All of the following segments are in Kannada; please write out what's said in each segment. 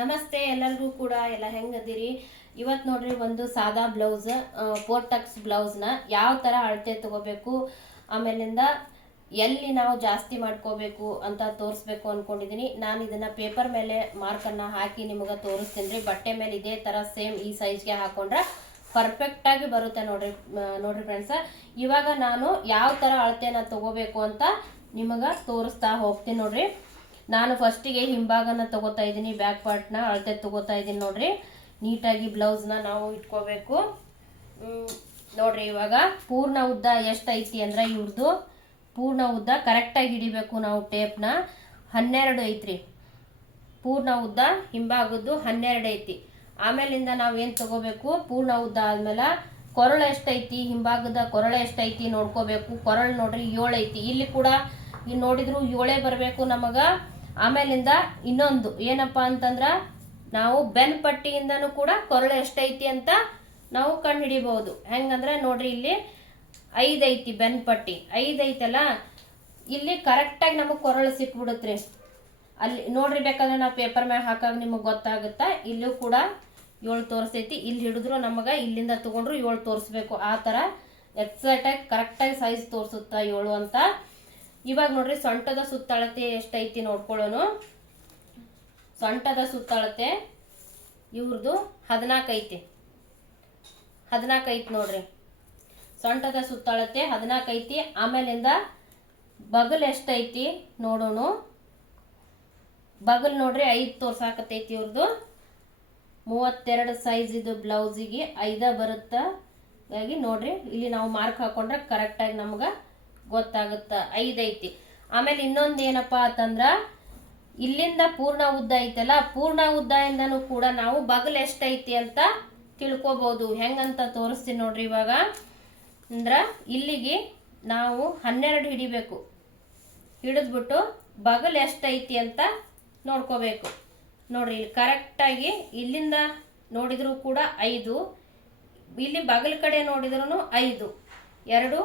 ನಮಸ್ತೆ ಎಲ್ಲರಿಗೂ ಕೂಡ ಎಲ್ಲ ಹೆಂಗದಿರಿ. ಇವತ್ತು ನೋಡ್ರಿ ಒಂದು ಸಾದಾ ಬ್ಲೌಸ್ ಪೋರ್ಟಕ್ಸ್ ಬ್ಲೌಸ್ನ ಯಾವ ಥರ ಅಳತೆ ತಗೋಬೇಕು, ಆಮೇಲಿಂದ ಎಲ್ಲಿ ನಾವು ಜಾಸ್ತಿ ಮಾಡ್ಕೋಬೇಕು ಅಂತ ತೋರಿಸ್ಬೇಕು ಅಂದ್ಕೊಂಡಿದ್ದೀನಿ. ನಾನು ಇದನ್ನು ಪೇಪರ್ ಮೇಲೆ ಮಾರ್ಕನ್ನು ಹಾಕಿ ನಿಮಗೆ ತೋರಿಸ್ತೀನಿ ರೀ. ಬಟ್ಟೆ ಮೇಲೆ ಇದೇ ಥರ ಸೇಮ್ ಈ ಸೈಜ್ಗೆ ಹಾಕೊಂಡ್ರೆ ಪರ್ಫೆಕ್ಟಾಗಿ ಬರುತ್ತೆ ನೋಡ್ರಿ ಫ್ರೆಂಡ್ಸ. ಇವಾಗ ನಾನು ಯಾವ ಥರ ಅಳತೆನ ತಗೋಬೇಕು ಅಂತ ನಿಮಗೆ ತೋರಿಸ್ತಾ ಹೋಗ್ತೀನಿ ನೋಡ್ರಿ. ನಾನು ಫಸ್ಟಿಗೆ ಹಿಂಭಾಗನ ತಗೋತಾ ಇದ್ದೀನಿ, ಬ್ಯಾಕ್ ಪಾರ್ಟ್ನ ಅಳತೆ ತಗೋತಾ ಇದ್ದೀನಿ ನೋಡ್ರಿ. ನೀಟಾಗಿ ಬ್ಲೌಸ್ನ ನಾವು ಇಟ್ಕೋಬೇಕು ನೋಡ್ರಿ. ಇವಾಗ ಪೂರ್ಣ ಉದ್ದ ಎಷ್ಟೈತಿ ಅಂದ್ರೆ ಇವ್ರದ್ದು ಪೂರ್ಣ ಉದ್ದ ಕರೆಕ್ಟಾಗಿ ಹಿಡಿಬೇಕು ನಾವು ಟೇಪ್ನ. 12 ಐತ್ರಿ ಪೂರ್ಣ ಉದ್ದ, ಹಿಂಭಾಗದ್ದು 12 ಐತಿ. ಆಮೇಲಿಂದ ನಾವೇನು ತಗೋಬೇಕು, ಪೂರ್ಣ ಉದ್ದ ಆದ್ಮೇಲೆ ಕೊರಳು ಎಷ್ಟೈತಿ, ಹಿಂಭಾಗದ ಕೊರಳು ಎಷ್ಟೈತಿ ನೋಡ್ಕೋಬೇಕು. ಕೊರಳು ನೋಡ್ರಿ 7 ಐತಿ. ಇಲ್ಲಿ ಕೂಡ ನೋಡಿದ್ರು 7 ಬರಬೇಕು ನಮಗ. ಆಮೇಲಿಂದ ಇನ್ನೊಂದು ಏನಪ್ಪಾ ಅಂತಂದ್ರ ನಾವು ಬೆನ್ ಪಟ್ಟಿಯಿಂದನೂ ಕೂಡ ಕೊರಳು ಎಷ್ಟೈತಿ ಅಂತ ನಾವು ಕಂಡು ಹಿಡಿಬಹುದು. ಹೆಂಗಂದ್ರೆ ನೋಡ್ರಿ ಇಲ್ಲಿ 5 ಐತಿ, ಬೆನ್ ಪಟ್ಟಿ 5 ಐತಲ್ಲ, ಇಲ್ಲಿ ಕರೆಕ್ಟಾಗಿ ನಮಗೆ ಕೊರಳು ಸಿಕ್ಬಿಡುತ್ರಿ. ಅಲ್ಲಿ ನೋಡ್ರಿ, ಬೇಕಾದ್ರೆ ನಾವು ಪೇಪರ್ ಮ್ಯಾಗ ಹಾಕಾಗ ನಿಮಗೆ ಗೊತ್ತಾಗುತ್ತಾ. ಇಲ್ಲೂ ಕೂಡ 7 ತೋರಿಸ್ತೈತಿ. ಇಲ್ಲಿ ಹಿಡಿದ್ರು ನಮಗೆ ಇಲ್ಲಿಂದ ತಗೊಂಡ್ರು 7 ತೋರಿಸ್ಬೇಕು. ಆ ಥರ ಎಕ್ಸಾಕ್ಟಾಗಿ ಕರೆಕ್ಟಾಗಿ ಸೈಜ್ ತೋರಿಸುತ್ತಾ 7 ಅಂತ. ಇವಾಗ ನೋಡ್ರಿ ಸೊಂಟದ ಸುತ್ತಳತೆ ಎಷ್ಟೈತಿ ನೋಡ್ಕೊಳ್ಳೋನು. ಸೊಂಟದ ಸುತ್ತಳತೆ ಇವ್ರದ್ದು 14 ಐತಿ. 14 ಐತಿ ನೋಡ್ರಿ. ಸೊಂಟದ ಸುತ್ತಳತೆ 14 ಐತಿ. ಆಮೇಲಿಂದ ಬಗಲ್ ಎಷ್ಟೈತಿ ನೋಡೋಣ. ಬಗಲ್ ನೋಡ್ರಿ 5 ತೋರ್ಸಾಕತೈತಿ ಇವ್ರದ್ದು. 32 ಸೈಜ್ ಇದು ಬ್ಲೌಸಿಗೆ 5 ಬರುತ್ತಾ. ಹಾಗಾಗಿ ನೋಡ್ರಿ ಇಲ್ಲಿ ನಾವು ಮಾರ್ಕ್ ಹಾಕೊಂಡ್ರೆ ಕರೆಕ್ಟಾಗಿ ನಮ್ಗೆ ಗೊತ್ತಾಗುತ್ತ 5 ಐತಿ. ಆಮೇಲೆ ಇನ್ನೊಂದು ಏನಪ್ಪಾ ಅಂತಂದ್ರ ಇಲ್ಲಿಂದ ಪೂರ್ಣ ಉದ್ದ ಐತಲ್ಲ, ಪೂರ್ಣ ಉದ್ದ ಇಂದನೂ ಕೂಡ ನಾವು ಬಗಲ್ ಎಷ್ಟೈತಿ ಅಂತ ತಿಳ್ಕೊಬಹುದು. ಹೆಂಗಂತ ತೋರಿಸ್ತೀನಿ ನೋಡ್ರಿ. ಇವಾಗ ಅಂದ್ರ ಇಲ್ಲಿಗೆ ನಾವು 12 ಹಿಡಿಬೇಕು. ಹಿಡಿದ್ಬಿಟ್ಟು ಬಗಲ್ ಎಷ್ಟೈತಿ ಅಂತ ನೋಡ್ಕೋಬೇಕು ನೋಡ್ರಿ. ಇಲ್ಲಿ ಕರೆಕ್ಟಾಗಿ ಇಲ್ಲಿಂದ ನೋಡಿದ್ರು ಕೂಡ 5, ಇಲ್ಲಿ ಬಗಲ್ ಕಡೆ ನೋಡಿದ್ರು 5, 2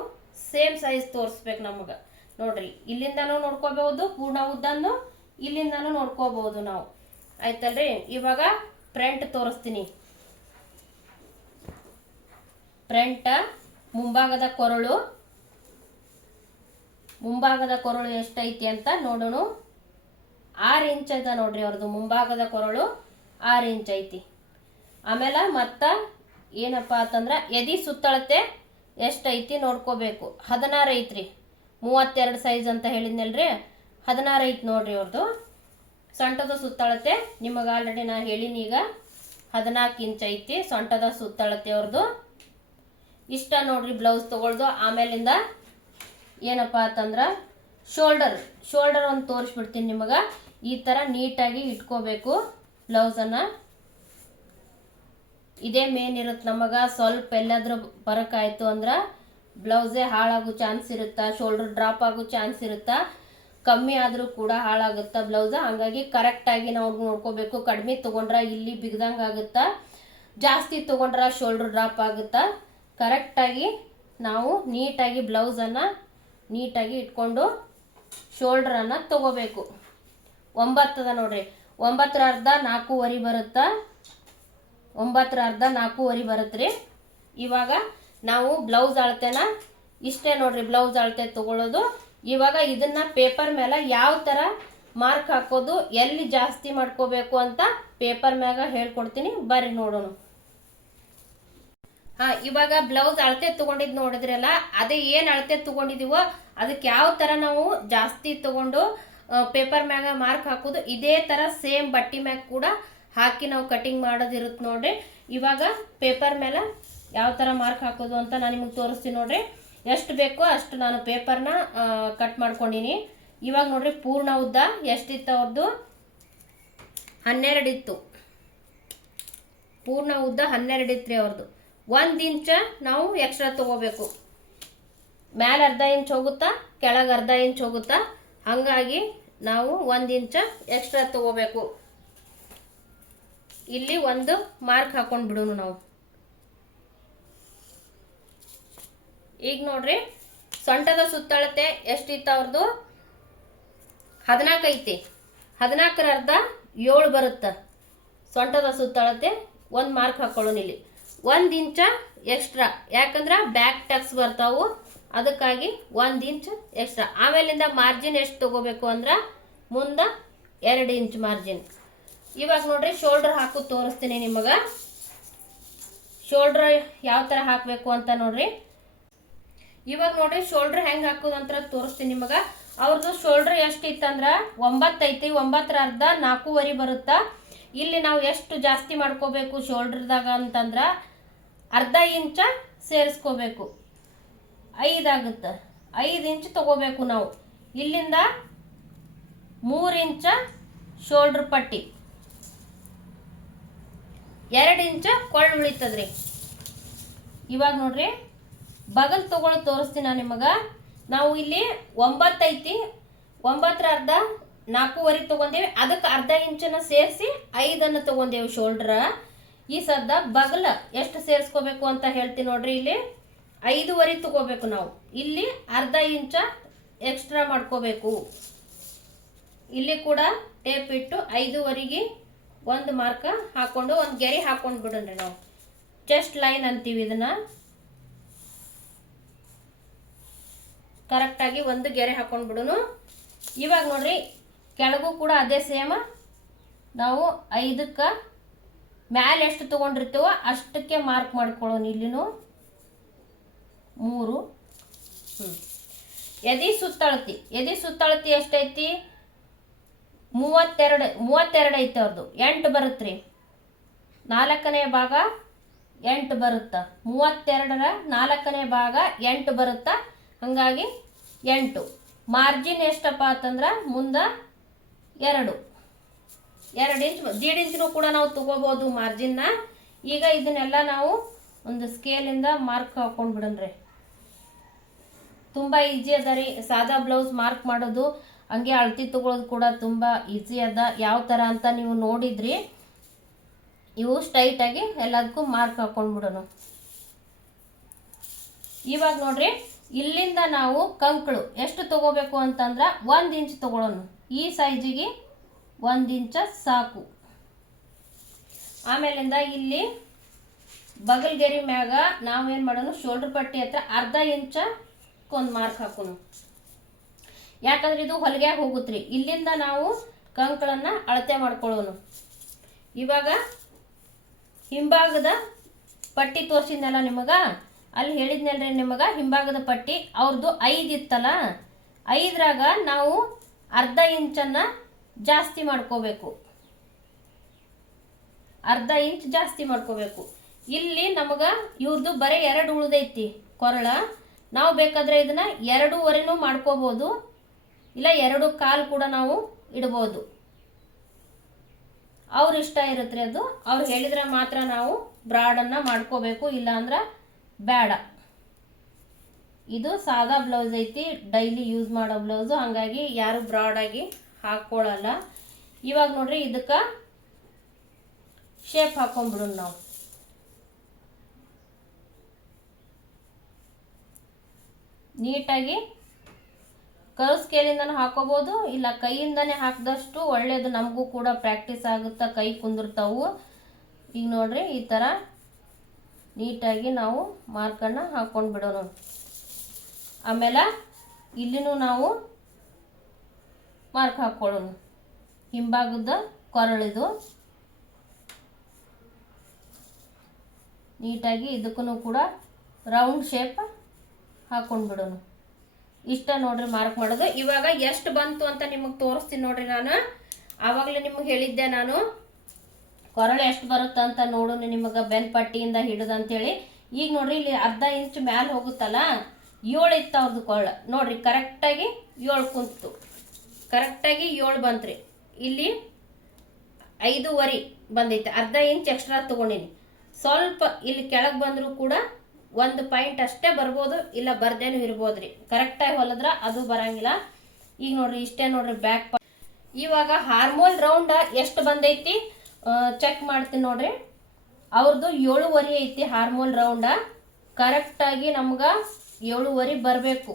ಸೇಮ್ ಸೈಜ್ ತೋರಿಸ್ಬೇಕು ನಮಗೆ ನೋಡ್ರಿ. ಇಲ್ಲಿಂದನೂ ನೋಡ್ಕೋಬಹುದು, ಪೂರ್ಣ ಉದ್ದನ್ನು ಇಲ್ಲಿಂದನೂ ನೋಡ್ಕೋಬಹುದು ನಾವು. ಆಯ್ತಲ್ರಿ. ಇವಾಗ ಫ್ರಂಟ್ ತೋರಿಸ್ತೀನಿ. ಫ್ರಂಟ್ ಮುಂಭಾಗದ ಕೊರಳು ಎಷ್ಟೈತಿ ಅಂತ ನೋಡೋಣ. 6 ಇಂಚ್ ಅದ ನೋಡ್ರಿ ಅವ್ರದ್ದು. ಮುಂಭಾಗದ ಕೊರಳು 6 ಇಂಚ್ ಐತಿ. ಆಮೇಲೆ ಮತ್ತ ಏನಪ್ಪಾ ಅಂತಂದ್ರ ಎದಿ ಸುತ್ತಳತೆ ಎಷ್ಟೈತಿ ನೋಡ್ಕೋಬೇಕು. 16 ಐತ್ರಿ. 32 ಸೈಜ್ ಅಂತ ಹೇಳಿದ್ನಲ್ರಿ, 16 ಐತಿ ನೋಡ್ರಿ ಅವ್ರದ್ದು. ಸೊಂಟದ ಸುತ್ತಳತೆ ನಿಮಗೆ ಆಲ್ರೆಡಿ ನಾ ಹೇಳಿನಿ. ಈಗ 14 ಇಂಚ್ ಐತಿ ಸೊಂಟದ ಸುತ್ತಳತೆ ಅವ್ರದ್ದು. ಇಷ್ಟ ನೋಡ್ರಿ ಬ್ಲೌಸ್ ತಗೊಳ್ದು. ಆಮೇಲಿಂದ ಏನಪ್ಪಾ ಅಂತಂದ್ರ ಶೋಲ್ಡರ್ ಒಂದು ತೋರಿಸ್ಬಿಡ್ತೀನಿ ನಿಮಗೆ. ಈ ಥರ ನೀಟಾಗಿ ಇಟ್ಕೋಬೇಕು ಬ್ಲೌಸನ್ನು. ಇದೇ ಮೇನ್ ಇರುತ್ತೆ ನಮಗೆ. ಸ್ವಲ್ಪ ಎಲ್ಲಾದ್ರೂ ಬರಕಾಯ್ತು ಅಂದ್ರೆ ಬ್ಲೌಸೇ ಹಾಳಾಗೋ ಚಾನ್ಸ್ ಇರುತ್ತಾ, ಶೋಲ್ಡರ್ ಡ್ರಾಪ್ ಆಗೋ ಚಾನ್ಸ್ ಇರುತ್ತಾ, ಕಮ್ಮಿ ಆದರೂ ಕೂಡ ಹಾಳಾಗುತ್ತಾ ಬ್ಲೌಸ್. ಹಂಗಾಗಿ ಕರೆಕ್ಟಾಗಿ ನಾವು ನೋಡ್ಕೋಬೇಕು. ಕಡಿಮೆ ತೊಗೊಂಡ್ರೆ ಇಲ್ಲಿ ಬಿಗ್ದಂಗೆ ಆಗುತ್ತಾ, ಜಾಸ್ತಿ ತೊಗೊಂಡ್ರೆ ಶೋಲ್ಡರ್ ಡ್ರಾಪ್ ಆಗುತ್ತಾ. ಕರೆಕ್ಟಾಗಿ ನಾವು ನೀಟಾಗಿ ಬ್ಲೌಸನ್ನು ನೀಟಾಗಿ ಇಟ್ಕೊಂಡು ಶೋಲ್ಡ್ರನ್ನು ತಗೋಬೇಕು. 9 ಅದ ನೋಡ್ರಿ. 9 ಅರ್ಧ 4.5 ಬರುತ್ತಾ. 9 ಅರ್ಧ 4.5 ಬರುತ್ತ್ರಿ. ಇವಾಗ ನಾವು ಬ್ಲೌಸ್ ಅಳತೆನ ಇಷ್ಟೇ ನೋಡ್ರಿ. ಬ್ಲೌಸ್ ಅಳತೆ ತಗೊಳ್ಳೋದು. ಇವಾಗ ಇದನ್ನ ಪೇಪರ್ ಮೇಲೆ ಯಾವ ಥರ ಮಾರ್ಕ್ ಹಾಕೋದು, ಎಲ್ಲಿ ಜಾಸ್ತಿ ಮಾಡ್ಕೋಬೇಕು ಅಂತ ಪೇಪರ್ ಮ್ಯಾಗ ಹೇಳ್ಕೊಡ್ತೀನಿ, ಬರ್ರಿ ನೋಡೋಣ. ಇವಾಗ ಬ್ಲೌಸ್ ಅಳತೆ ತಗೊಂಡಿದ್ ನೋಡಿದ್ರಲ್ಲ, ಅದೇ ಏನು ಅಳತೆ ತಗೊಂಡಿದೀವೋ ಅದಕ್ಕೆ ಯಾವ ಥರ ನಾವು ಜಾಸ್ತಿ ತಗೊಂಡು ಪೇಪರ್ ಮ್ಯಾಗ ಮಾರ್ಕ್ ಹಾಕೋದು, ಇದೇ ಥರ ಸೇಮ್ ಬಟ್ಟೆ ಮ್ಯಾಗ ಕೂಡ ಹಾಕಿ ನಾವು ಕಟಿಂಗ್ ಮಾಡೋದಿರುತ್ತೆ ನೋಡ್ರಿ. ಇವಾಗ ಪೇಪರ್ ಮೇಲೆ ಯಾವ ಥರ ಮಾರ್ಕ್ ಹಾಕೋದು ಅಂತ ನಾನು ನಿಮಗೆ ತೋರಿಸ್ತೀನಿ ನೋಡ್ರಿ. ಎಷ್ಟು ಬೇಕೋ ಅಷ್ಟು ನಾನು ಪೇಪರ್ನ ಕಟ್ ಮಾಡ್ಕೊಂಡಿನಿ. ಇವಾಗ ನೋಡ್ರಿ ಪೂರ್ಣ ಉದ್ದ ಎಷ್ಟಿತ್ತು ಅವ್ರದ್ದು, 12 ಇತ್ತು. ಪೂರ್ಣ ಉದ್ದ 12 ಇತ್ತು ಅವ್ರದ್ದು. 1 ಇಂಚ್ ನಾವು ಎಕ್ಸ್ಟ್ರಾ ತಗೋಬೇಕು. ಮೇಲೆ ಅರ್ಧ ಇಂಚ್ ಹೋಗುತ್ತಾ, ಕೆಳಗೆ ಅರ್ಧ ಇಂಚ್ ಹೋಗುತ್ತಾ. ಹಂಗಾಗಿ ನಾವು 1 ಇಂಚ್ ಎಕ್ಸ್ಟ್ರಾ ತಗೋಬೇಕು. ಇಲ್ಲಿ ಒಂದು ಮಾರ್ಕ್ ಹಾಕೊಂಡು ಬಿಡೋಣ ನಾವು. ಈಗ ನೋಡ್ರಿ ಸೊಂಟದ ಸುತ್ತಳತೆ ಎಷ್ಟಿತ್ತು ಅವ್ರದ್ದು, 14 ಐತಿ. 14 ಅರ್ಧ 7 ಬರುತ್ತೆ. ಸೊಂಟದ ಸುತ್ತಳತೆ 1 ಮಾರ್ಕ್ ಹಾಕೊಳ್ಳೋಣ. ಇಲ್ಲಿ 1 ಇಂಚ ಎಕ್ಸ್ಟ್ರಾ, ಯಾಕಂದ್ರೆ ಬ್ಯಾಕ್ ಟಕ್ಸ್ ಬರ್ತಾವು, ಅದಕ್ಕಾಗಿ 1 ಇಂಚ್ ಎಕ್ಸ್ಟ್ರಾ. ಆಮೇಲಿಂದ ಮಾರ್ಜಿನ್ ಎಷ್ಟು ತಗೋಬೇಕು ಅಂದ್ರೆ ಮುಂದೆ 2 ಇಂಚ್ ಮಾರ್ಜಿನ್. ಇವಾಗ ನೋಡ್ರಿ ಶೋಲ್ಡರ್ ಹಾಕೋದು ತೋರಿಸ್ತೀನಿ ನಿಮಗೆ. ಶೋಲ್ಡರ್ ಯಾವ ಥರ ಹಾಕಬೇಕು ಅಂತ ನೋಡ್ರಿ. ಇವಾಗ ನೋಡ್ರಿ ಶೋಲ್ಡರ್ ಹೆಂಗೆ ಹಾಕೋದು ಅಂತ ತೋರಿಸ್ತೀನಿ ನಿಮಗೆ. ಅವ್ರದ್ದು ಶೋಲ್ಡರ್ ಎಷ್ಟು ಇತ್ತಂದ್ರೆ 9 ಐತಿ, 9ರ ಅರ್ಧ 4.5 ಬರುತ್ತಾ. ಇಲ್ಲಿ ನಾವು ಎಷ್ಟು ಜಾಸ್ತಿ ಮಾಡ್ಕೋಬೇಕು ಶೋಲ್ಡರ್ದಾಗ ಅಂತಂದ್ರೆ ಅರ್ಧ ಇಂಚ ಸೇರಿಸ್ಕೋಬೇಕು, 5 ಆಗುತ್ತೆ. 5 ಇಂಚ್ ತಗೋಬೇಕು ನಾವು. ಇಲ್ಲಿಂದ 3 ಇಂಚ ಶೋಲ್ಡರ್ ಪಟ್ಟಿ, 2 ಇಂಚ ಕೊಳ್ಳು ಉಳಿತದ್ರಿ. ಇವಾಗ ನೋಡ್ರಿ ಬಗಲ್ ತಗೊಳ್ಳೋ ತೋರಿಸ್ತೀನಿ ನಾನು ನಿಮಗೆ. ನಾವು ಇಲ್ಲಿ 9 ಐತಿ, 9ರ ಅರ್ಧ 4.5 ತಗೊಂಡೇವಿ, ಅದಕ್ಕೆ ಅರ್ಧ ಇಂಚನ್ನ ಸೇರಿಸಿ 5 ತಗೊಂಡೇವಿ ಶೋಲ್ಡ್ರ. ಈ ಸದ್ದ ಬಗಲ ಎಷ್ಟು ಸೇರಿಸ್ಕೋಬೇಕು ಅಂತ ಹೇಳ್ತೀನಿ ನೋಡ್ರಿ. ಇಲ್ಲಿ 5.5 ತಗೋಬೇಕು ನಾವು, ಇಲ್ಲಿ ಅರ್ಧ ಇಂಚ ಎಕ್ಸ್ಟ್ರಾ ಮಾಡ್ಕೋಬೇಕು. ಇಲ್ಲಿ ಕೂಡ ಟೇಪ್ ಇಟ್ಟು 5.5ಗೆ 1 ಮಾರ್ಕ ಹಾಕೊಂಡು 1 ಗೆರೆ ಹಾಕೊಂಡು ಬಿಡೋಣ್ರಿ. ನಾವು ಚೆಸ್ಟ್ ಲೈನ್ ಅಂತೀವಿ ಇದನ್ನ. ಕರೆಕ್ಟಾಗಿ 1 ಗೆರೆ ಹಾಕೊಂಡು ಬಿಡೋನು. ಇವಾಗ ನೋಡ್ರಿ ಕೆಳಗೂ ಕೂಡ ಅದೇ ಸೇಮ್. ನಾವು 5ಕ್ಕೆ ಮ್ಯಾಲೆ ಎಷ್ಟು ತೊಗೊಂಡಿರ್ತೀವೋ ಅಷ್ಟಕ್ಕೆ ಮಾರ್ಕ್ ಮಾಡ್ಕೊಳ್ಳೋಣ. ಇಲ್ಲಿನೂ 3. ಎದೆ ಸುತ್ತಳತಿ ಎಷ್ಟೈತಿ? 32 ಐತಿ. ಅವ್ರದ್ದು 8 ಬರುತ್ತೆ ರೀ. 4ನೇ ಭಾಗ 8 ಬರುತ್ತಾ. 32ರ 4ನೇ ಭಾಗ 8 ಬರುತ್ತಾ, ಹಾಗಾಗಿ 8. ಮಾರ್ಜಿನ್ ಎಷ್ಟಪ್ಪ ಅಂತಂದ್ರೆ ಮುಂದೆ 2 ಇಂಚ್, 1.5 ಇಂಚ್ನೂ ಕೂಡ ನಾವು ತಗೋಬಹುದು ಮಾರ್ಜಿನ್ನ. ಈಗ ಇದನ್ನೆಲ್ಲ ನಾವು ಒಂದು ಸ್ಕೇಲಿಂದ ಮಾರ್ಕ್ ಹಾಕೊಂಡು ಬಿಡೋಣ್ರಿ. ತುಂಬ ಈಜಿ ಅದ ರೀ ಸಾದಾ ಬ್ಲೌಸ್ ಮಾರ್ಕ್ ಮಾಡೋದು, ಹಂಗೆ ಅಳತಿ ತಗೊಳ್ಳೋದು ಕೂಡ ತುಂಬ ಈಸಿ ಅದ. ಯಾವ ಥರ ಅಂತ ನೀವು ನೋಡಿದ್ರಿ. ಇವು ಸ್ಟ್ರೈಟಾಗಿ ಎಲ್ಲದಕ್ಕೂ ಮಾರ್ಕ್ ಹಾಕೊಂಡು ಬಿಡೋಣ. ಇವಾಗ ನೋಡ್ರಿ ಇಲ್ಲಿಂದ ನಾವು ಕಂಕಳು ಎಷ್ಟು ತಗೋಬೇಕು ಅಂತಂದ್ರೆ 1 ಇಂಚ್ ತಗೊಳ್ಳೋಣ. ಈ ಸೈಜಿಗೆ 1 ಇಂಚ ಸಾಕು. ಆಮೇಲಿಂದ ಇಲ್ಲಿ ಬಗಲ್ಗೆರಿ ಮ್ಯಾಗ ನಾವೇನು ಮಾಡೋಣ, ಶೋಲ್ಡರ್ ಪಟ್ಟಿ ಹತ್ರ ಅರ್ಧ ಇಂಚಕ್ಕೊಂದು ಮಾರ್ಕ್ ಹಾಕೋಣ. ಯಾಕಂದ್ರೆ ಇದು ಹೊಲಿಗೆಯಾಗ ಹೋಗುತ್ರಿ. ಇಲ್ಲಿಂದ ನಾವು ಕಂಕಳನ್ನ ಅಳತೆ ಮಾಡ್ಕೊಳ್ಳೋಣ. ಇವಾಗ ಹಿಂಭಾಗದ ಪಟ್ಟಿ ತೋರಿಸಿದ್ನಲ್ಲ ನಿಮಗೆ, ಅಲ್ಲಿ ಹೇಳಿದ್ನಲ್ರಿ ನಿಮಗೆ ಹಿಂಭಾಗದ ಪಟ್ಟಿ ಅವ್ರದ್ದು 5 ಇತ್ತಲ್ಲ, 5ರಾಗ ನಾವು ಅರ್ಧ ಇಂಚನ್ನು ಜಾಸ್ತಿ ಮಾಡ್ಕೋಬೇಕು. ಅರ್ಧ ಇಂಚ್ ಜಾಸ್ತಿ ಮಾಡ್ಕೋಬೇಕು. ಇಲ್ಲಿ ನಮಗೆ ಇವ್ರದ್ದು ಬರೀ 2 ಉಳ್ದೈತಿ ಕೊರಳ. ನಾವು ಬೇಕಾದ್ರೆ ಇದನ್ನ 2.5 ಮಾಡ್ಕೋಬೋದು, ಇಲ್ಲ 2.25 ಕೂಡ ನಾವು ಇಡ್ಬೋದು. ಅವ್ರ ಇಷ್ಟ ಇರುತ್ತೆ ಅದು. ಅವ್ರು ಹೇಳಿದ್ರೆ ಮಾತ್ರ ನಾವು ಬ್ರಾಡನ್ನು ಮಾಡ್ಕೋಬೇಕು, ಇಲ್ಲ ಅಂದ್ರೆ ಬೇಡ. ಇದು ಸಾದಾ ಬ್ಲೌಸ್ ಐತಿ, ಡೈಲಿ ಯೂಸ್ ಮಾಡೋ ಬ್ಲೌಸು, ಹಾಗಾಗಿ ಯಾರು ಬ್ರಾಡಾಗಿ ಹಾಕ್ಕೊಳ್ಳಲ್ಲ. ಇವಾಗ ನೋಡ್ರಿ ಇದಕ್ಕೆ ಶೇಪ್ ಹಾಕೊಂಡ್ಬಿಡೋಣ ನಾವು. ನೀಟಾಗಿ ಕರ್ವ್ ಸ್ಕೇಲಿಂದನೂ ಹಾಕೋಬೋದು, ಇಲ್ಲ ಕೈಯಿಂದನೇ ಹಾಕಿದಷ್ಟು ಒಳ್ಳೆಯದು. ನಮಗೂ ಕೂಡ ಪ್ರಾಕ್ಟೀಸ್ ಆಗುತ್ತಾ, ಕೈ ಕುಂದಿರ್ತಾವು. ಈಗ ನೋಡ್ರಿ ಈ ಥರ ನೀಟಾಗಿ ನಾವು ಮಾರ್ಕನ್ನು ಹಾಕೊಂಡು ಬಿಡೋಣ. ಆಮೇಲೆ ಇಲ್ಲಿನೂ ನಾವು ಮಾರ್ಕ್ ಹಾಕ್ಕೊಳ್ಳೋಣ. ಹಿಂಭಾಗದ ಕೊರಳಿದು ನೀಟಾಗಿ ಇದಕ್ಕೂ ಕೂಡ ರೌಂಡ್ ಶೇಪ್ ಹಾಕೊಂಡು ಬಿಡೋಣ. ಇಷ್ಟ ನೋಡ್ರಿ ಮಾರ್ಕ್ ಮಾಡೋದು. ಇವಾಗ ಎಷ್ಟು ಬಂತು ಅಂತ ನಿಮಗೆ ತೋರಿಸ್ತೀನಿ ನೋಡ್ರಿ. ನಾನು ಆವಾಗಲೇ ನಿಮಗೆ ಹೇಳಿದ್ದೆ, ನಾನು ಕೊರಳು ಎಷ್ಟು ಬರುತ್ತೆ ಅಂತ ನೋಡೋಣ ನಿಮಗೆ ಬೆನ್ ಪಟ್ಟಿಯಿಂದ ಹಿಡಿದು ಅಂತೇಳಿ. ಈಗ ನೋಡ್ರಿ ಇಲ್ಲಿ ಅರ್ಧ ಇಂಚ್ ಮ್ಯಾಲೆ ಹೋಗುತ್ತಲ್ಲ, 7 ಇತ್ತು ಅವ್ರದ್ದು ಕೊರಳು. ನೋಡ್ರಿ ಕರೆಕ್ಟಾಗಿ 7 ಕುಂತು, ಕರೆಕ್ಟಾಗಿ 7 ಬಂತ್ರಿ. ಇಲ್ಲಿ 5.5 ಬಂದೈತೆ, ಅರ್ಧ ಇಂಚ್ ಎಕ್ಸ್ಟ್ರಾ ತೊಗೊಂಡಿನಿ. ಸ್ವಲ್ಪ ಇಲ್ಲಿ ಕೆಳಗೆ ಬಂದರೂ ಕೂಡ 1 ಪಾಯಿಂಟ್ ಅಷ್ಟೇ ಬರ್ಬೋದು, ಇಲ್ಲ ಬರ್ದೇನು ಇರ್ಬೋದ್ರಿ. ಕರೆಕ್ಟಾಗಿ ಹೊಲದ್ರ ಅದು ಬರಂಗಿಲ್ಲ. ಈಗ ನೋಡ್ರಿ ಇಷ್ಟೇ ನೋಡ್ರಿ ಬ್ಯಾಕ್. ಇವಾಗ ಹಾರ್ಮೋಲ್ ರೌಂಡ್ ಎಷ್ಟು ಬಂದೈತಿ ಚೆಕ್ ಮಾಡ್ತೀನಿ ನೋಡ್ರಿ. ಅವ್ರದ್ದು 7.5 ಐತಿ ಹಾರ್ಮೋಲ್ ರೌಂಡ. ಕರೆಕ್ಟಾಗಿ ನಮ್ಗೆ 7.5 ಬರಬೇಕು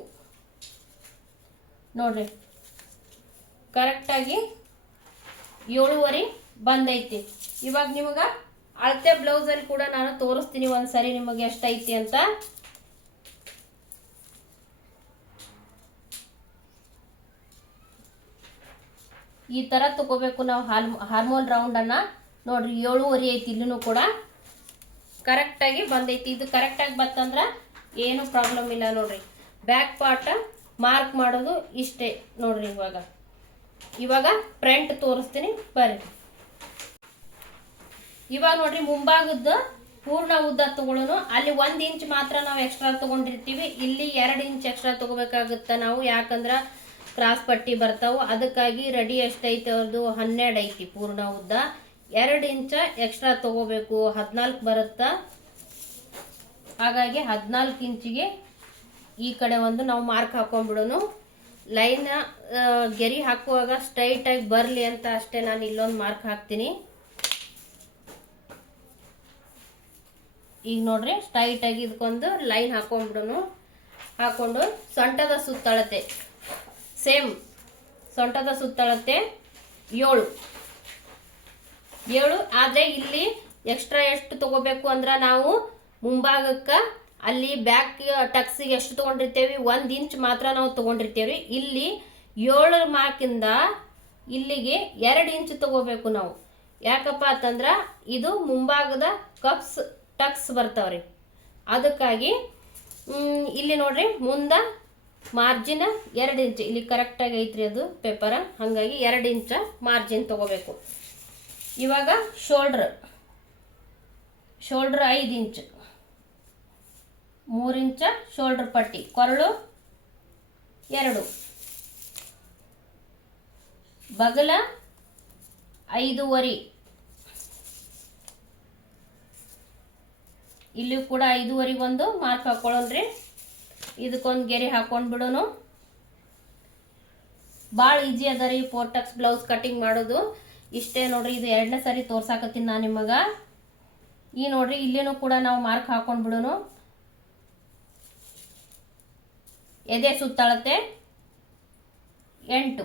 ನೋಡ್ರಿ. ಕರೆಕ್ಟಾಗಿ 7.5 ಬಂದೈತಿ. ಇವಾಗ ನಿಮಗೆ ಅಳತೆ ಬ್ಲೌಸಲ್ಲಿ ಕೂಡ ನಾನು ತೋರಿಸ್ತೀನಿ ಒಂದ್ಸರಿ ನಿಮಗೆ ಎಷ್ಟೈತಿ ಅಂತ. ಈ ಥರ ತಗೋಬೇಕು ನಾವು ಹಾರ್ಮೋನ್ ರೌಂಡನ್ನು. ನೋಡ್ರಿ 7.5 ಐತಿ, ಇಲ್ಲೂ ಕೂಡ ಕರೆಕ್ಟಾಗಿ ಬಂದೈತಿ. ಇದು ಕರೆಕ್ಟಾಗಿ ಬತ್ತಂದ್ರೆ ಏನು ಪ್ರಾಬ್ಲಮ್ ಇಲ್ಲ. ನೋಡ್ರಿ ಬ್ಯಾಕ್ ಪಾರ್ಟ್ ಮಾರ್ಕ್ ಮಾಡೋದು ಇಷ್ಟೇ ನೋಡ್ರಿ. ಇವಾಗ ಫ್ರಂಟ್ ತೋರಿಸ್ತೀನಿ ಬರ್ರಿ. ಇವಾಗ ನೋಡ್ರಿ ಮುಂಭಾಗದ ಪೂರ್ಣ ಉದ್ದ ತಗೊಳ್ಳೋನು. ಅಲ್ಲಿ 1 ಇಂಚ್ ಮಾತ್ರ ನಾವು ಎಕ್ಸ್ಟ್ರಾ ತಗೊಂಡಿರ್ತೀವಿ, ಇಲ್ಲಿ 2 ಇಂಚ್ ಎಕ್ಸ್ಟ್ರಾ ತಗೋಬೇಕಾಗುತ್ತೆ ನಾವು. ಯಾಕಂದ್ರೆ ಕ್ರಾಸ್ ಪಟ್ಟಿ ಬರ್ತಾವು, ಅದಕ್ಕಾಗಿ ರೆಡಿ ಎಷ್ಟೈತೆ ಅವ್ರದ್ದು 12 ಐತಿ ಪೂರ್ಣ ಉದ್ದ. 2 ಇಂಚ ಎಕ್ಸ್ಟ್ರಾ ತಗೋಬೇಕು, 14 ಬರುತ್ತಾ. ಹಾಗಾಗಿ 14 ಇಂಚಿಗೆ ಈ ಕಡೆ ಒಂದು ನಾವು ಮಾರ್ಕ್ ಹಾಕೊಂಡ್ಬಿಡೋನು. ಲೈನ್ ಗೆರಿ ಹಾಕುವಾಗ ಸ್ಟ್ರೈಟಾಗಿ ಬರಲಿ ಅಂತ ಅಷ್ಟೇ ನಾನು ಇಲ್ಲೊಂದು ಮಾರ್ಕ್ ಹಾಕ್ತೀನಿ. ಈಗ ನೋಡ್ರಿ ಸ್ಟ್ರೈಟಾಗಿ ಇದಕ್ಕೊಂದು ಲೈನ್ ಹಾಕೊಂಡ್ಬಿಡೋನು. ಹಾಕೊಂಡು ಸೊಂಟದ ಸುತ್ತಳತೆ ಸೇಮ್, ಸೊಂಟದ ಸುತ್ತಳತೆ 7 ಆದರೆ ಇಲ್ಲಿ ಎಕ್ಸ್ಟ್ರಾ ಎಷ್ಟು ತಗೋಬೇಕು ಅಂದ್ರೆ ನಾವು ಮುಂಭಾಗಕ್ಕೆ ಅಲ್ಲಿ ಬ್ಯಾಕ್ ಟಕ್ಸಿಗೆ ಎಷ್ಟು ತೊಗೊಂಡಿರ್ತೇವೆ 1 ಇಂಚ್ ಮಾತ್ರ ನಾವು ತೊಗೊಂಡಿರ್ತೇವೆ. ಇಲ್ಲಿ 7 ಮಾರ್ಕಿಂದ ಇಲ್ಲಿಗೆ 2 ಇಂಚ್ ತಗೋಬೇಕು ನಾವು. ಯಾಕಪ್ಪ ಅಂತಂದ್ರೆ ಇದು ಮುಂಭಾಗದ ಟಕ್ಸ್ ಬರ್ತಾವ್ರಿ, ಅದಕ್ಕಾಗಿ ಇಲ್ಲಿ ನೋಡ್ರಿ ಮುಂದೆ ಮಾರ್ಜಿನ್ 2 ಇಂಚ್ ಇಲ್ಲಿ ಕರೆಕ್ಟಾಗಿ ಐತ್ರಿ ಅದು ಪೇಪರ, ಹಾಗಾಗಿ 2 ಇಂಚ ಮಾರ್ಜಿನ್ ತಗೋಬೇಕು. ಇವಾಗ ಶೋಲ್ಡ್ರ್ 5 ಇಂಚ್, 3 ಇಂಚ ಶೋಲ್ಡರ್ ಪಟ್ಟಿ, ಕೊರಳು 2, ಬಗಲ 5.5, ಇಲ್ಲಿ ಕೂಡ 5.5 ಒಂದು ಮಾರ್ಕ್ ಹಾಕೊಳ್ಳೋಣ್ರಿ. ಇದಕ್ಕೊಂದು ಗೆರೆ ಹಾಕೊಂಡು ಬಿಡೋನು. ಭಾಳ ಈಜಿ ಅದ ರೀ ಪೋರ್ಟಕ್ಸ್ ಬ್ಲೌಸ್ ಕಟಿಂಗ್ ಮಾಡೋದು. ಇಷ್ಟೇ ನೋಡ್ರಿ, ಇದು 2ನೇ ಸರಿ ತೋರ್ಸಾಕತ್ತೀನಿ ನಾನು ನಿಮಗೆ. ಈ ನೋಡ್ರಿ ಇಲ್ಲಿನೂ ಕೂಡ ನಾವು ಮಾರ್ಕ್ ಹಾಕೊಂಡು ಬಿಡೋನು. ಎದೆ ಸುತ್ತಳತೆ 8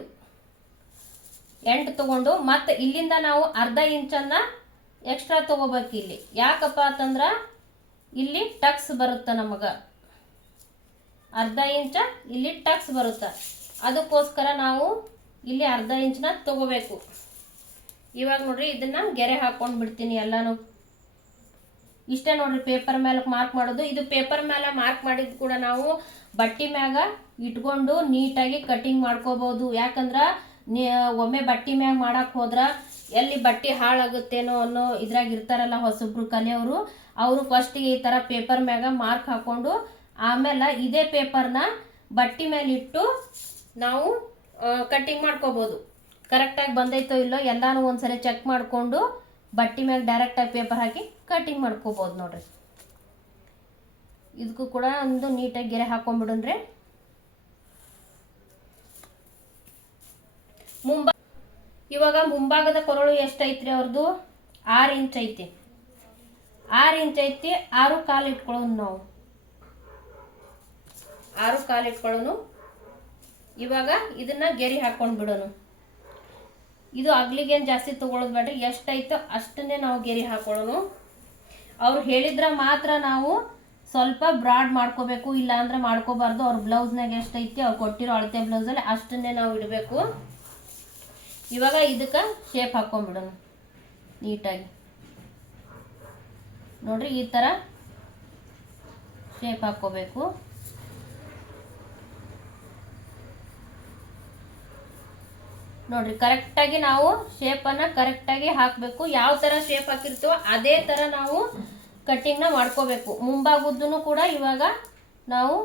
ತಗೊಂಡು ಮತ್ತೆ ಇಲ್ಲಿಂದ ನಾವು ಅರ್ಧ ಇಂಚನ್ನ ಎಕ್ಸ್ಟ್ರಾ ತಗೋಬೇಕು ಇಲ್ಲಿ. ಯಾಕಪ್ಪ ಅಂತಂದ್ರೆ ಇಲ್ಲಿ ಟಕ್ಸ್ ಬರುತ್ತೆ ನಮಗೆ, ಅರ್ಧ ಇಂಚ ಇಲ್ಲಿ ಟಕ್ಸ್ ಬರುತ್ತೆ, ಅದಕ್ಕೋಸ್ಕರ ನಾವು ಇಲ್ಲಿ ಅರ್ಧ ಇಂಚನ ತಗೋಬೇಕು. ಇವಾಗ ನೋಡ್ರಿ ಇದನ್ನ ಗೆರೆ ಹಾಕೊಂಡು ಬಿಡ್ತೀನಿ ಎಲ್ಲಾನು. ಇಷ್ಟೇ ನೋಡ್ರಿ ಪೇಪರ್ ಮೇಲೆ ಮಾರ್ಕ್ ಮಾಡೋದು. ಇದು ಪೇಪರ್ ಮೇಲೆ ಮಾರ್ಕ್ ಮಾಡಿದ್ ಕೂಡ ನಾವು ಬಟ್ಟೆ ಮ್ಯಾಗ ಇಟ್ಕೊಂಡು ನೀಟಾಗಿ ಕಟಿಂಗ್ ಮಾಡ್ಕೋಬಹುದು. ಯಾಕಂದ್ರೆ ಒಮ್ಮೆ ಬಟ್ಟೆ ಮ್ಯಾಗ ಮಾಡಕ್ ಹೋದ್ರ ಎಲ್ಲಿ ಬಟ್ಟೆ ಹಾಳಾಗುತ್ತೇನೋ ಅನ್ನೋ ಇದ್ರಾಗ ಇರ್ತಾರಲ್ಲ ಹೊಸಬ್ರು ಕಲಿಯೋರು, ಅವರು ಫಸ್ಟಿಗೆ ಈ ಥರ ಪೇಪರ್ ಮ್ಯಾಗ ಮಾರ್ಕ್ ಹಾಕೊಂಡು ಆಮೇಲೆ ಇದೇ ಪೇಪರ್ನ ಬಟ್ಟೆ ಮೇಲೆ ಇಟ್ಟು ನಾವು ಕಟ್ಟಿಂಗ್ ಮಾಡ್ಕೋಬೋದು. ಕರೆಕ್ಟಾಗಿ ಬಂದೈತೋ ಇಲ್ಲೋ ಎಲ್ಲಾನು ಒಂದ್ಸರಿ ಚೆಕ್ ಮಾಡಿಕೊಂಡು ಬಟ್ಟೆ ಮ್ಯಾಗ ಡೈರೆಕ್ಟಾಗಿ ಪೇಪರ್ ಹಾಕಿ ಕಟ್ಟಿಂಗ್ ಮಾಡ್ಕೋಬೋದು ನೋಡ್ರಿ. ಇದಕ್ಕೂ ಕೂಡ ಒಂದು ನೀಟಾಗಿ ಗೆರೆ ಹಾಕೊಂಡ್ಬಿಡೋಣ್ರಿ. ಇವಾಗ ಮುಂಭಾಗದ ಕೊರಳು ಎಷ್ಟೈತ್ರಿ ಅವ್ರದ್ದು 6 ಇಂಚ್ ಐತಿ. 6 ಇಂಚ್ ಐತಿ. 6 ಕಾಲು ಇಟ್ಕೊಳ್ಳೋನು ನಾವು, 6 ಕಾಲು ಇಟ್ಕೊಳ್ಳೋನು. ಇವಾಗ ಇದನ್ನ ಗೆರೆ ಹಾಕೊಂಡು ಬಿಡೋನು. ಇದು ಅಗ್ಲಿಗೇನು ಜಾಸ್ತಿ ತಗೊಳ್ಳೋದು ಬೇಡ್ರಿ, ಎಷ್ಟೈತೋ ಅಷ್ಟನ್ನೇ ನಾವು ಗೆರೆ ಹಾಕೊಳ್ಳೋನು. ಅವ್ರು ಹೇಳಿದ್ರೆ ಮಾತ್ರ ನಾವು ಸ್ವಲ್ಪ ಬ್ರಾಡ್ ಮಾಡ್ಕೋಬೇಕು, ಇಲ್ಲ ಅಂದ್ರೆ ಮಾಡ್ಕೋಬಾರ್ದು. ಅವ್ರ ಬ್ಲೌಸ್ನಾಗ ಎಷ್ಟೈತಿ ಅವ್ರು ಕೊಟ್ಟಿರೋ ಅಳತೆ ಬ್ಲೌಸಲ್ಲಿ ಅಷ್ಟನ್ನೇ ನಾವು ಇಡಬೇಕು. ಇವಾಗ ಇದಕ್ಕೆ ಶೇಪ್ ಹಾಕೊಂಡ್ಬಿಡೋಣ ನೀಟಾಗಿ. ನೋಡ್ರಿ ಈ ಥರ ಶೇಪ್ ಹಾಕೋಬೇಕು. ನೋಡ್ರಿ ಕರೆಕ್ಟಾಗಿ ನಾವು ಶೇಪನ್ನು ಕರೆಕ್ಟಾಗಿ ಹಾಕಬೇಕು. ಯಾವ ಥರ ಶೇಪ್ ಹಾಕಿರ್ತೀವೋ ಅದೇ ಥರ ನಾವು ಕಟ್ಟಿಂಗ್ನ ಮಾಡ್ಕೋಬೇಕು. ಮುಂಭಾಗದ್ದು ಕೂಡ ಇವಾಗ ನಾವು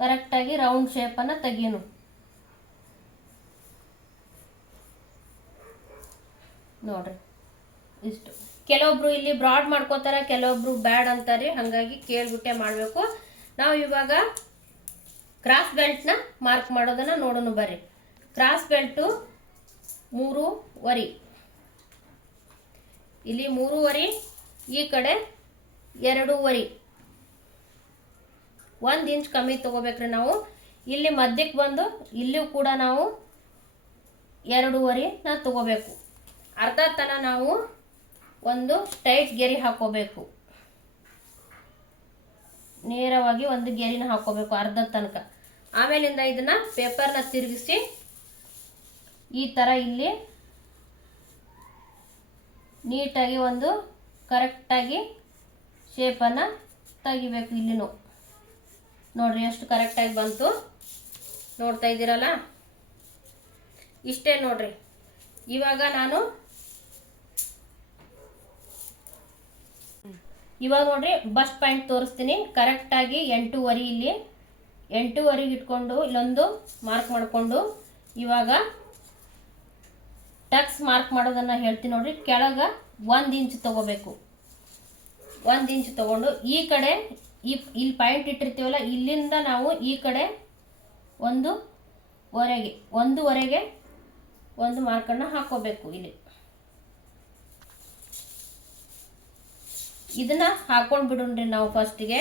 ಕರೆಕ್ಟಾಗಿ ರೌಂಡ್ ಶೇಪನ್ನು ತೆಗಿಯೋನು. ನೋಡ್ರಿ ಇಷ್ಟು. ಕೆಲವೊಬ್ರು ಇಲ್ಲಿ ಬ್ರಾಡ್ ಮಾಡ್ಕೋತಾರೆ, ಕೆಲವೊಬ್ರು ಬ್ಯಾಡ್ ಅಂತಾರೆ, ಹಾಗಾಗಿ ಕೇಳ್ಬಿಟ್ಟೆ ಮಾಡಬೇಕು. ನಾವು ಇವಾಗ ಕ್ರಾಸ್ ಬೆಲ್ಟ್ನ ಮಾರ್ಕ್ ಮಾಡೋದನ್ನು ನೋಡೋಣ ಬರ್ರಿ. ಕ್ರಾಸ್ ಬೆಲ್ಟು 3.5, ಇಲ್ಲಿ 3.5, ಈ ಕಡೆ 2.5, 1 ಇಂಚ್ ಕಮ್ಮಿ ತಗೋಬೇಕ್ರಿ ನಾವು. ಇಲ್ಲಿ ಮಧ್ಯಕ್ಕೆ ಬಂದು ಇಲ್ಲಿಯೂ ಕೂಡ ನಾವು 2.5 ತಗೋಬೇಕು. ಅರ್ಧ ತನ ನಾವು ಒಂದು ಟೈಟ್ ಗೆರೆ ಹಾಕೋಬೇಕು. ನೇರವಾಗಿ ಒಂದು ಗೆರಿನ ಹಾಕೋಬೇಕು ಅರ್ಧ ತನಕ. ಆಮೇಲಿಂದ ಇದನ್ನ ಪೇಪರ್ನ ತಿರುಗಿಸಿ ಈ ಥರ ಇಲ್ಲಿ ನೀಟಾಗಿ ಒಂದು ಕರೆಕ್ಟಾಗಿ ಶೇಪನ್ನು ತೆಗಿಬೇಕು. ಇಲ್ಲಿನೂ ನೋಡ್ರಿ ಎಷ್ಟು ಕರೆಕ್ಟಾಗಿ ಬಂತು, ನೋಡ್ತಾ ಇದ್ದೀರಲ್ಲ, ಇಷ್ಟೇ ನೋಡ್ರಿ. ಇವಾಗ ನೋಡ್ರಿ ಬಸ್ಟ್ ಪಾಯಿಂಟ್ ತೋರಿಸ್ತೀನಿ. ಕರೆಕ್ಟಾಗಿ 8.5 ಇಲ್ಲಿ 8.5 ಇಟ್ಕೊಂಡು ಇಲ್ಲೊಂದು ಮಾರ್ಕ್ ಮಾಡಿಕೊಂಡು ಇವಾಗ ಟಕ್ಸ್ ಮಾರ್ಕ್ ಮಾಡೋದನ್ನು ಹೇಳ್ತೀನಿ ನೋಡ್ರಿ. ಕೆಳಗೆ 1 ಇಂಚ್ ತಗೋಬೇಕು. 1 ಇಂಚ್ ತಗೊಂಡು ಈ ಕಡೆ ಇಲ್ಲಿ ಪಾಯಿಂಟ್ ಇಟ್ಟಿರ್ತೀವಲ್ಲ, ಇಲ್ಲಿಂದ ನಾವು ಈ ಕಡೆ ಒಂದೂವರೆಗೆ ಒಂದು ಮಾರ್ಕನ್ನು ಹಾಕೋಬೇಕು. ಇಲ್ಲಿ ಇದನ್ನ ಹಾಕೊಂಡು ಬಿಡೋಣ್ರಿ ನಾವು ಫಸ್ಟಿಗೆ.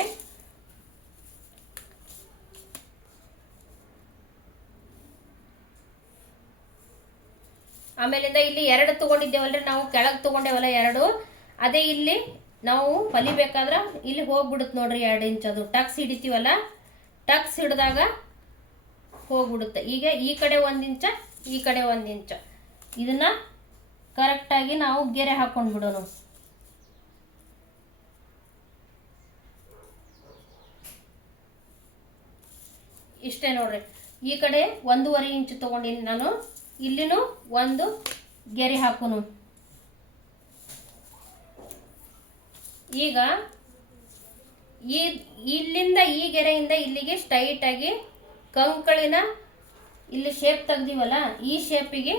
ಆಮೇಲಿಂದ ಇಲ್ಲಿ 2 ತಗೊಂಡಿದ್ದೇವಲ್ರಿ ನಾವು, ಕೆಳಗೆ ತಗೊಂಡೇವಲ್ಲ 2, ಅದೇ ಇಲ್ಲಿ ನಾವು ಹೊಲಿಬೇಕಾದ್ರೆ ಇಲ್ಲಿ ಹೋಗ್ಬಿಡುತ್ತೆ ನೋಡ್ರಿ 2 ಇಂಚ್. ಅದು ಟಕ್ಸ್ ಹಿಡಿತೀವಲ್ಲ, ಟಕ್ಸ್ ಹಿಡಿದಾಗ ಹೋಗ್ಬಿಡುತ್ತೆ. ಈಗ ಈ ಕಡೆ 1 ಇಂಚ, ಈ ಕಡೆ 1 ಇಂಚ. ಇದನ್ನ ಕರೆಕ್ಟಾಗಿ ನಾವು ಗೆರೆ ಹಾಕೊಂಡು ಬಿಡೋಣ. ಇಷ್ಟೇ ನೋಡ್ರಿ. ಈ ಕಡೆ 1.5 ಇಂಚ್ ತಗೊಂಡಿನಿ ನಾನು, ಇಲ್ಲಿನೂ ಒಂದು ಗೆರೆ ಹಾಕೋನು. ಈಗ ಇಲ್ಲಿಂದ ಈ ಗೆರೆಯಿಂದ ಇಲ್ಲಿಗೆ ಸ್ಟ್ರೈಟ್ ಆಗಿ ಕಂಕಳಿನ ಇಲ್ಲಿ ಶೇಪ್ ತೆಗ್ದೀವಲ್ಲ, ಈ ಶೇಪಿಗೆ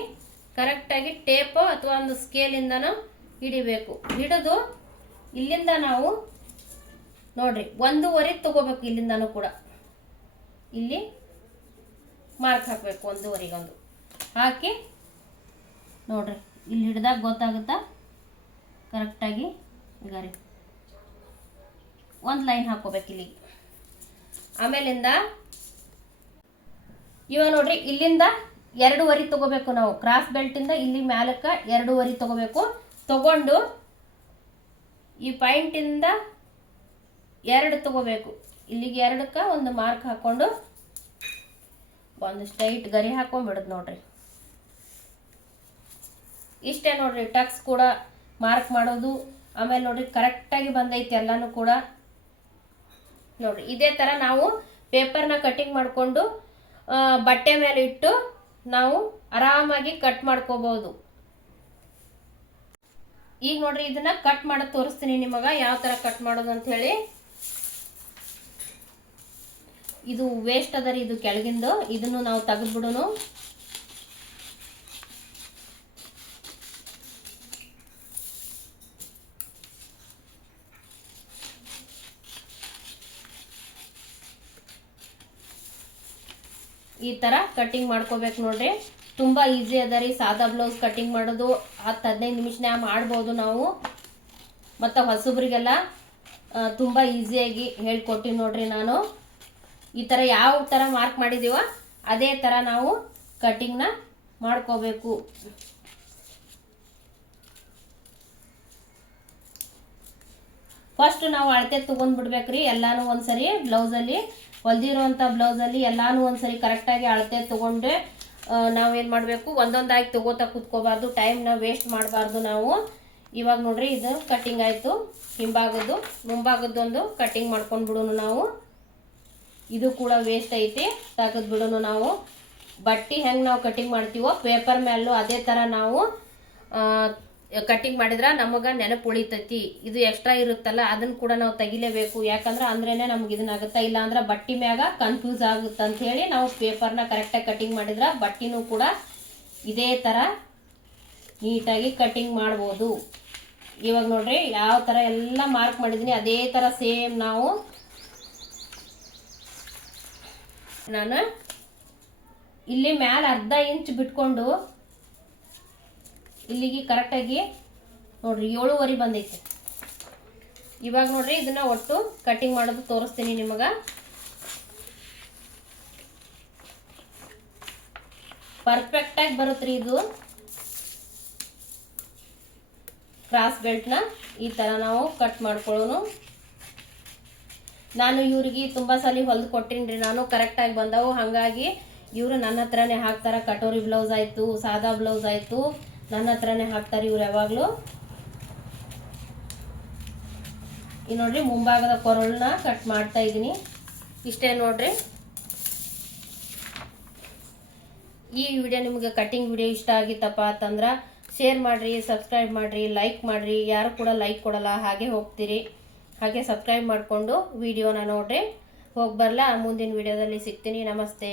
ಕರೆಕ್ಟಾಗಿ ಟೇಪ್ ಅಥವಾ ಒಂದು ಸ್ಕೇಲಿಂದನೂ ಹಿಡಿಬೇಕು. ಹಿಡಿದು ಇಲ್ಲಿಂದ ನಾವು ನೋಡ್ರಿ 1.5 ತಗೋಬೇಕು. ಇಲ್ಲಿಂದನೂ ಕೂಡ ಇಲ್ಲಿ ಮಾರ್ಕ್ ಹಾಕಬೇಕು. 1.5 ಹಾಕಿ ನೋಡ್ರಿ, ಇಲ್ಲಿ ಹಿಡ್ದಾಗ ಗೊತ್ತಾಗುತ್ತಾ ಕರೆಕ್ಟಾಗಿ. ಈಗ ರೀ ಒಂದು ಲೈನ್ ಹಾಕೋಬೇಕು ಇಲ್ಲಿಗೆ. ಆಮೇಲಿಂದ ಇವಾಗ ನೋಡ್ರಿ ಇಲ್ಲಿಂದ 2.5 ತಗೋಬೇಕು ನಾವು. ಕ್ರಾಸ್ ಬೆಲ್ಟಿಂದ ಇಲ್ಲಿ ಮ್ಯಾಲಕ್ಕೆ 2.5 ತಗೋಬೇಕು. ತಗೊಂಡು ಈ ಪಾಯಿಂಟಿಂದ 2 ತಗೋಬೇಕು. ಇಲ್ಲಿಗೆ 2ಕ್ಕೆ ಒಂದು ಮಾರ್ಕ್ ಹಾಕೊಂಡು ಒಂದು ಸ್ಟ್ರೈಟ್ ಗರಿ ಹಾಕೊಂಡ್ಬಿಡುದು ನೋಡ್ರಿ. ಇಷ್ಟೇ ನೋಡ್ರಿ, ಟಕ್ಸ್ ಕೂಡ ಮಾರ್ಕ್ ಮಾಡೋದು. ಆಮೇಲೆ ನೋಡ್ರಿ ಕರೆಕ್ಟಾಗಿ ಬಂದೈತಿ ಎಲ್ಲಾನು ಕೂಡ. ನೋಡ್ರಿ ಇದೇ ಥರ ನಾವು ಪೇಪರ್ನ ಕಟಿಂಗ್ ಮಾಡಿಕೊಂಡು ಬಟ್ಟೆ ಮೇಲೆ ಇಟ್ಟು ನಾವು ಆರಾಮಾಗಿ ಕಟ್ ಮಾಡ್ಕೋಬಹುದು. ಈಗ ನೋಡ್ರಿ ಇದನ್ನ ಕಟ್ ಮಾಡೋದು ತೋರಿಸ್ತೀನಿ ನಿಮಗೆ, ಯಾವ ಥರ ಕಟ್ ಮಾಡೋದು ಅಂತ ಹೇಳಿ. ಇದು ವೇಸ್ಟ್ ಅದರಿ, ಇದು ಕೆಳಗಿಂದು, ಇದನ್ನು ನಾವು ತೆಗೆದ್ಬಿಡೋಣ. ಈ ತರ ಕಟಿಂಗ್ ಮಾಡ್ಕೋಬೇಕು ನೋಡ್ರಿ. ತುಂಬಾ ಈಸಿ ಅದ ರೀ ಸಾದಾ ಬ್ಲೌಸ್ ಕಟಿಂಗ್ ಮಾಡೋದು. 10-15 ನಿಮಿಷನ್ಯಾಗ ಮಾಡ್ಬೋದು ನಾವು. ಮತ್ತು ಹೊಸಬ್ರಿಗೆಲ್ಲ ತುಂಬ ಈಸಿಯಾಗಿ ಹೇಳ್ಕೊಟ್ಟಿನಿ ನೋಡ್ರಿ ನಾನು. ಈ ಥರ ಯಾವ ಥರ ಮಾರ್ಕ್ ಮಾಡಿದೀವೋ ಅದೇ ಥರ ನಾವು ಕಟಿಂಗ್ನ ಮಾಡ್ಕೋಬೇಕು. ಫಸ್ಟ್ ನಾವು ಅಳತೆ ತೊಗೊಂಡ್ಬಿಡ್ಬೇಕ್ರಿ ಎಲ್ಲಾನು ಒಂದ್ಸರಿ. ಬ್ಲೌಸಲ್ಲಿ ಹೊಲ್ದಿರೋಂಥ ಬ್ಲೌಸಲ್ಲಿ ಎಲ್ಲಾನು ಒಂದ್ಸರಿ ಕರೆಕ್ಟಾಗಿ ಅಳತೆ ತೊಗೊಂಡು ನಾವೇನು ಮಾಡಬೇಕು, ಒಂದೊಂದಾಗಿ ತೊಗೋತಾ ಕೂತ್ಕೋಬಾರ್ದು, ಟೈಮ್ನ ವೇಸ್ಟ್ ಮಾಡಬಾರ್ದು ನಾವು. ಇವಾಗ ನೋಡ್ರಿ ಇದು ಕಟ್ಟಿಂಗ್ ಆಯಿತು. ಹಿಂಭಾಗದ್ದು ಮುಂಭಾಗದ್ದೊಂದು ಕಟ್ಟಿಂಗ್ ಮಾಡ್ಕೊಂಡು ಬಿಡೋಣ ನಾವು. ಇದು ಕೂಡ ವೇಸ್ಟ್ ಐತಿ, ತೆಗೆದು ಬಿಡೋಣ ನಾವು. ಬಟ್ಟೆ ಹೆಂಗೆ ನಾವು ಕಟಿಂಗ್ ಮಾಡ್ತೀವೋ ಪೇಪರ್ ಮೇಲೂ ಅದೇ ಥರ ನಾವು ಕಟಿಂಗ್ ಮಾಡಿದ್ರೆ ನಮಗೆ ನೆನಪು ಉಳಿತೈತಿ. ಇದು ಎಕ್ಸ್ಟ್ರಾ ಇರುತ್ತಲ್ಲ ಅದನ್ನು ಕೂಡ ನಾವು ತೆಗಿಲೇಬೇಕು. ಯಾಕಂದ್ರೆ ಅಂದ್ರೇನೆ ನಮ್ಗೆ ಇದನ್ನಾಗುತ್ತಾ, ಇಲ್ಲ ಅಂದ್ರೆ ಬಟ್ಟೆ ಮ್ಯಾಗ ಕನ್ಫ್ಯೂಸ್ ಆಗುತ್ತೆ ಅಂತ ಹೇಳಿ ನಾವು ಪೇಪರ್ನ ಕರೆಕ್ಟಾಗಿ ಕಟಿಂಗ್ ಮಾಡಿದ್ರೆ ಬಟ್ಟೆನೂ ಕೂಡ ಇದೇ ಥರ ನೀಟಾಗಿ ಕಟಿಂಗ್ ಮಾಡ್ಬೋದು. ಇವಾಗ ನೋಡ್ರಿ ಯಾವ ಥರ ಎಲ್ಲ ಮಾರ್ಕ್ ಮಾಡಿದ್ದೀನಿ ಅದೇ ಥರ ಸೇಮ್ ನಾನು ಇಲ್ಲಿ ಮ್ಯಾಲೆ ಅರ್ಧ ಇಂಚ್ ಬಿಟ್ಕೊಂಡು ಇಲ್ಲಿಗೆ ಕರೆಕ್ಟಾಗಿ ನೋಡ್ರಿ 7.5 ಬಂದೈತಿ. ಇವಾಗ ನೋಡ್ರಿ ಇದನ್ನ ಒಟ್ಟು ಕಟಿಂಗ್ ಮಾಡೋದು ತೋರಿಸ್ತೀನಿ ನಿಮಗೆ. ಪರ್ಫೆಕ್ಟಾಗಿ ಬರುತ್ತ್ರಿ ಇದು. ಕ್ರಾಸ್ ಬೆಲ್ಟ್ನ ಈ ಥರ ನಾವು ಕಟ್ ಮಾಡ್ಕೊಳ್ಳೋನು. ನಾನು ಇವ್ರಿಗೆ ತುಂಬ ಸಲ ಹೊಲ್ದು ಕೊಟ್ಟಿನ್ರಿ, ನಾನು ಕರೆಕ್ಟಾಗಿ ಬಂದವು. ಹಾಗಾಗಿ ಇವರು ನನ್ನ ಹತ್ರನೇ ಹಾಕ್ತಾರೆ. ಕಟೋರಿ ಬ್ಲೌಸ್ ಆಯಿತು, ಸಾದಾ ಬ್ಲೌಸ್ ಆಯಿತು, ನನ್ನ ಹತ್ರನೇ ಹಾಕ್ತಾರೆ ಇವ್ರು ಯಾವಾಗಲೂ. ಈ ನೋಡ್ರಿ ಮುಂಭಾಗದ ಕೊರಳನ್ನ ಕಟ್ ಮಾಡ್ತಾ ಇದ್ದೀನಿ. ಇಷ್ಟೇ ನೋಡ್ರಿ. ಈ ವಿಡಿಯೋ ನಿಮಗೆ ಕಟಿಂಗ್ ವಿಡಿಯೋ ಇಷ್ಟ ಆಗಿತ್ತಪ್ಪ ಅಂತಂದ್ರೆ ಶೇರ್ ಮಾಡಿರಿ, ಸಬ್ಸ್ಕ್ರೈಬ್ ಮಾಡಿರಿ, ಲೈಕ್ ಮಾಡಿರಿ. ಯಾರು ಕೂಡ ಲೈಕ್ ಕೊಡಲ್ಲ, ಹಾಗೆ ಹೋಗ್ತೀರಿ. ಹಾಗೆ ಸಬ್ಸ್ಕ್ರೈಬ್ ಮಾಡಿಕೊಂಡು ವಿಡಿಯೋನ ನೋಡ್ರಿ. ಹೋಗಿ ಬರಲ್ಲ, ಮುಂದಿನ ವಿಡಿಯೋದಲ್ಲಿ ಸಿಗ್ತೀನಿ. ನಮಸ್ತೆ.